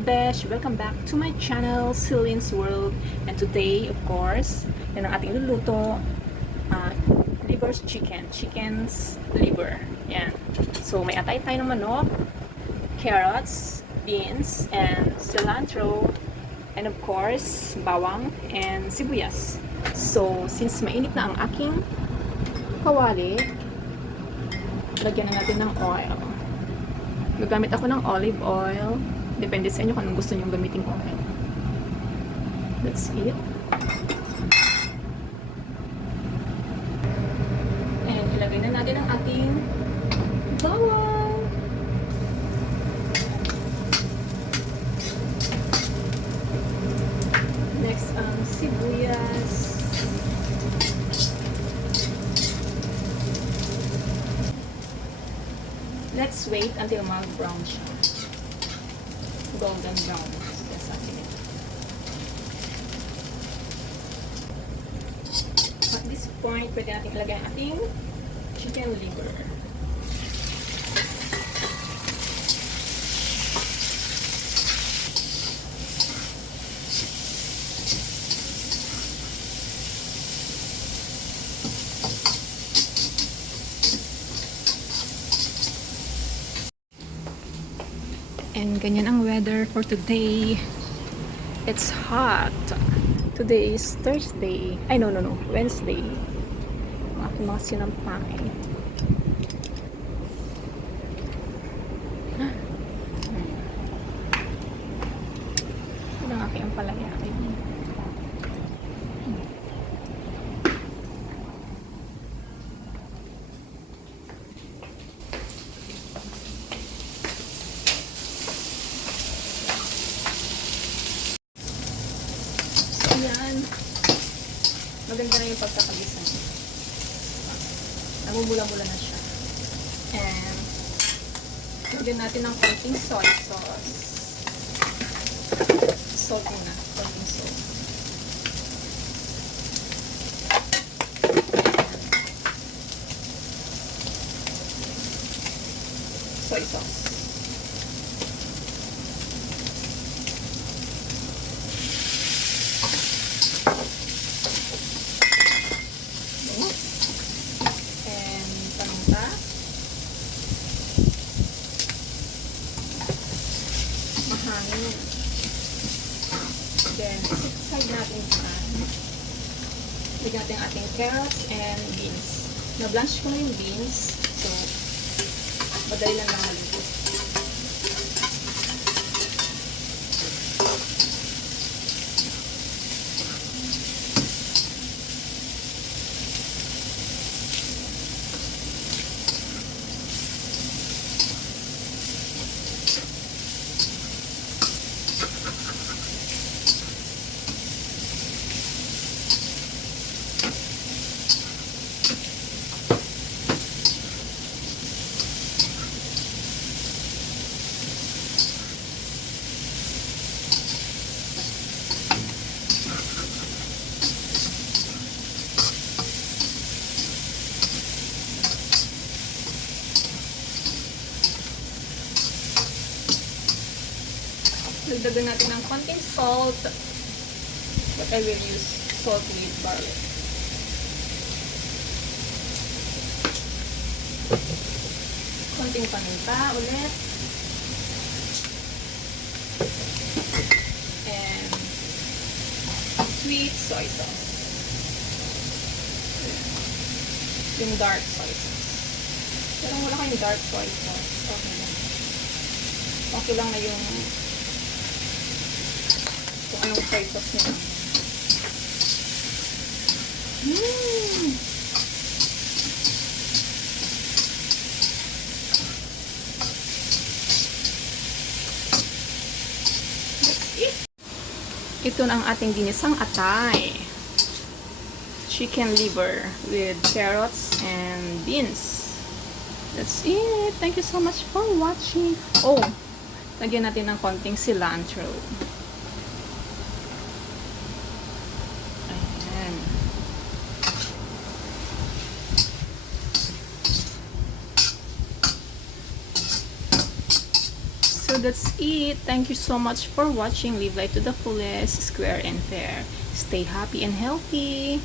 mga besh! Welcome back to my channel, Celine's World. And today, of course, yan ang ating luluto. Liver's chicken. Chicken's liver. Yan. So, may atay tayo ng manok, carrots, beans, and cilantro. And of course, bawang and sibuyas. So, since mainit na ang aking kawali, lagyan na natin ng oil. Gagamit ako ng olive oil. Depende sa inyo kung anong gusto nyo gamitin oil. That's it. And ilagay na natin ang ating bawang. Next, ang sibuyas. Let's wait until mag-brown siya. Golden brown. Yes, at this point, pwede natin ilagay ang ating chicken liver. And ganyan ang weather for today. It's hot. Today is Thursday. Ay, no. Wednesday. Ang aking mga sinampay. Ito ang aking ampalaya. Yan. Maganda na yung pagkakagisa niya. Namumula-mula na siya. And lagyan natin ng konting soy sauce. Salt muna. Konting salt. Soy sauce. Mahangin. Then, side natin pan. Lagyan natin ating carrots and beans. Na-blanch ko na yung beans. So, madali lang lang malito. Dagdagan natin ng konting salt. But I will use salt with garlic. Konting paminta ulit. And sweet soy sauce. Yung dark soy sauce. Pero wala kayong dark soy sauce. Okay lang. Okay lang na yung kung anong soy sauce nyo. That's it. Ito na ang ating ginisang atay. Chicken liver with carrots and beans. That's it. Thank you so much for watching. Oh, lagyan natin ng konting cilantro. So that's it. Thank you so much for watching. Live life to the fullest, square and fair. Stay happy and healthy.